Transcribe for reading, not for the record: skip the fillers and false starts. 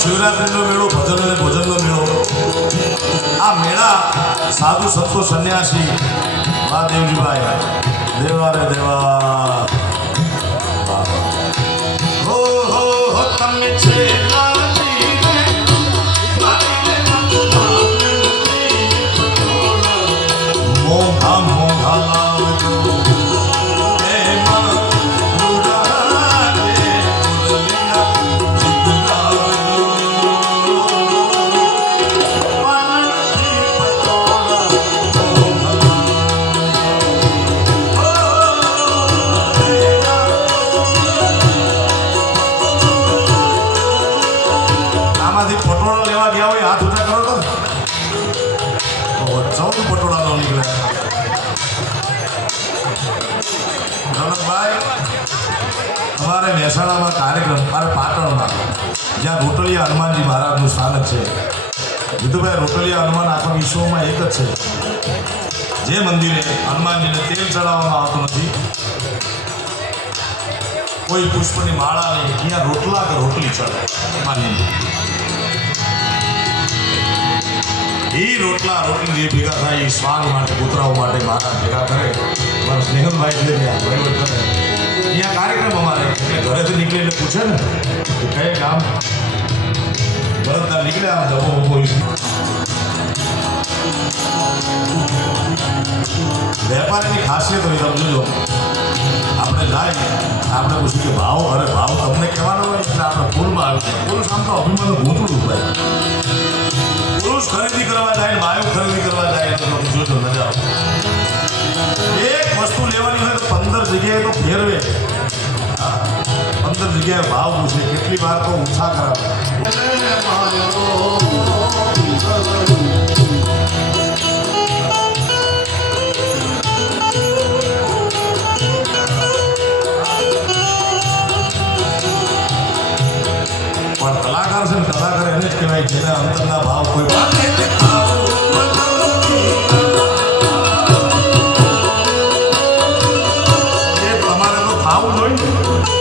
શિવરાત્રીનો મેળો, ભજન અને ભોજનનો મેળો. આ મેળા સાધુ સંતો સંન્યાસી મહાદેવજીભાઈ દેવા રે દેવા. હો હો હો તમે છે મોંઘા મોંઘા લાવજો પટોળા લેવા ગયા હોય હાથ ઊંચા કરો તો 14 પટોળા નો નીકળ્યા. રમતભાઈ અમારે મહેસાણામાં કાર્યક્રમ, મારે પાટણમાં જ્યાં રોટલિયા હનુમાનજી મહારાજનું સ્થાનક છે. જીતુભાઈ રોટલિયા હનુમાન આખા વિશ્વમાં એક જ છે જે મંદિરે હનુમાનજીને તેલ ચડાવવામાં આવતું નથી, કોઈ પુષ્પની માળા નહીં, અહીંયા રોટલા કે રોટલી ચડે હનુમાનજી. એ રોટલા રોટલી જે ભેગા થાય એ સ્વાદ માટે કૂતરાઓ માટે મહારાજ ભેગા કરે. મારા સ્નેહલભાઈ છે ત્યાં વહીવટ કરે. અહીંયા કાર્યક્રમ અમારે એટલે ઘરેથી નીકળે એટલે પૂછે ને કે કઈ ગામ બળદદાર નીકળે આમ જવો ઉભો. વેપારીની ખાસિયત હોય તમે જોજો, આપણે જાય આપણે પૂછ્યું કે ભાવ, અરે ભાવ તમને કહેવાનો હોય એટલે આપણે ફૂલમાં આવી જાય. પુરુષ આમ તો અભિમાનનું ભૂતળું ભાઈ. પુરુષ ખરીદી કરવા જાય, બાયો ખરીદી કરવા જાય એટલે જોજો મજા આવે. એક વસ્તુ લેવાની હોય તો 15 જગ્યાએ તો ફેરવે, 15 જગ્યાએ ભાવ પૂછે, કેટલી વાર તો ઓછા કરાવે. પણ કલાકાર છે ને, કલાકાર એને જ કહેવાય જેના અંતરના ભાવ કોઈ તમારે તો ખાવું જોઈએ.